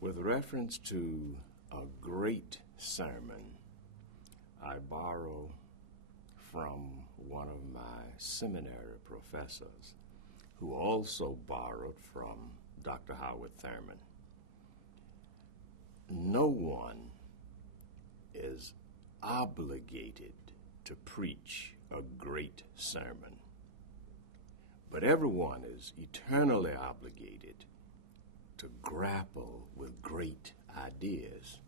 With reference to a great sermon, I borrow from one of my seminary professors, who also borrowed from Dr. Howard Thurman. No one is obligated to preach a great sermon, but everyone is eternally obligated to grapple with great ideas.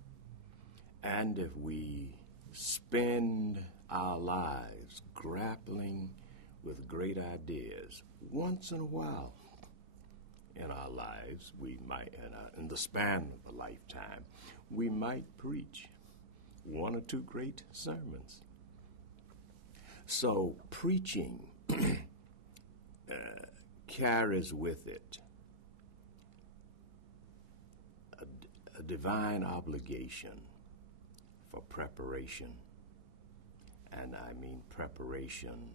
And if we spend our lives grappling with great ideas, once in a while in our lives, we might, in the span of a lifetime, we might preach one or two great sermons. So preaching carries with it a divine obligation for preparation, and I mean preparation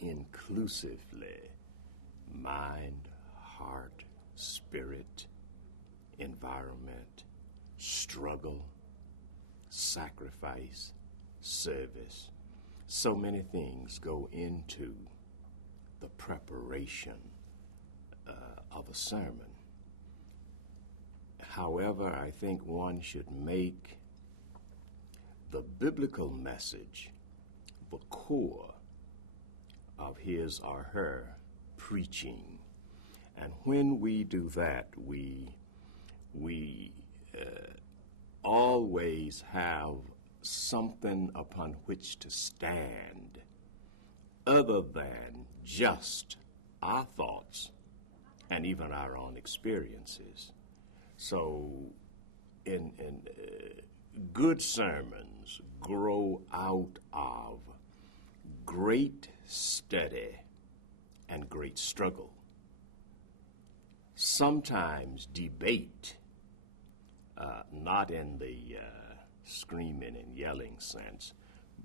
inclusively, mind, heart, spirit, environment, struggle, sacrifice, service. So many things go into the preparation of a sermon. However, I think one should make the biblical message the core of his or her preaching. And when we do that, we always have something upon which to stand other than just our thoughts and even our own experiences. So good sermons grow out of great study and great struggle. Sometimes debate, not in the screaming and yelling sense,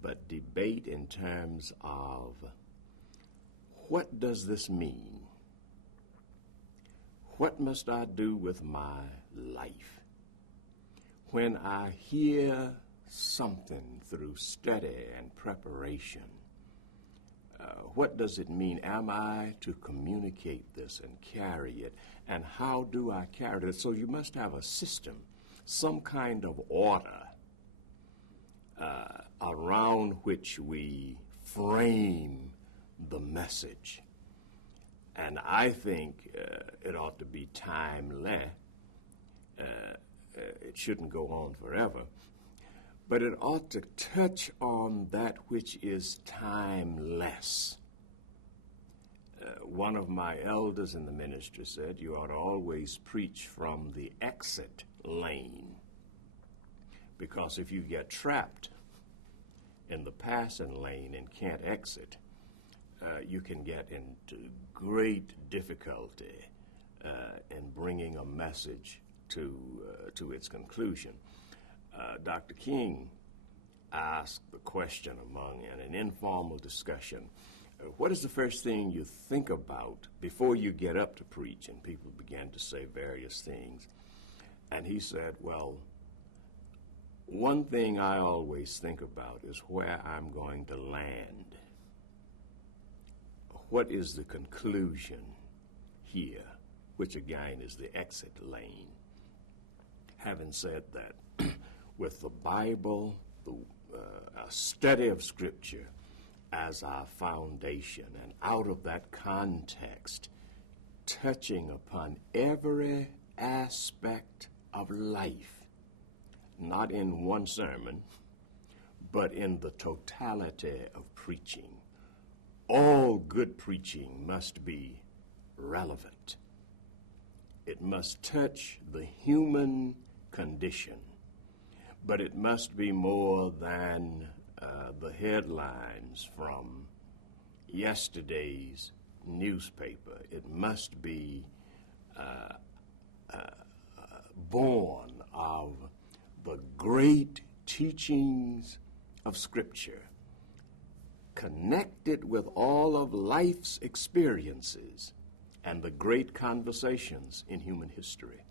but debate in terms of what does this mean? What must I do with my life? When I hear something through study and preparation, what does it mean? Am I to communicate this and carry it? And how do I carry it? So you must have a system, some kind of order around which we frame the message. And I think it ought to be timeless. It shouldn't go on forever. But it ought to touch on that which is timeless. One of my elders in the ministry said, you ought to always preach from the exit lane. Because if you get trapped in the passing lane and can't exit, you can get into great difficulty in bringing a message to its conclusion. Dr. King asked the question in an informal discussion, what is the first thing you think about before you get up to preach? And people began to say various things. And he said, well, one thing I always think about is where I'm going to land. What is the conclusion here, which again is the exit lane? Having said that, with the Bible, a study of Scripture as our foundation, and out of that context, touching upon every aspect of life, not in one sermon, but in the totality of preaching. All good preaching must be relevant. It must touch the human condition, but it must be more than the headlines from yesterday's newspaper. It must be born of the great teachings of Scripture, connected with all of life's experiences and the great conversations in human history.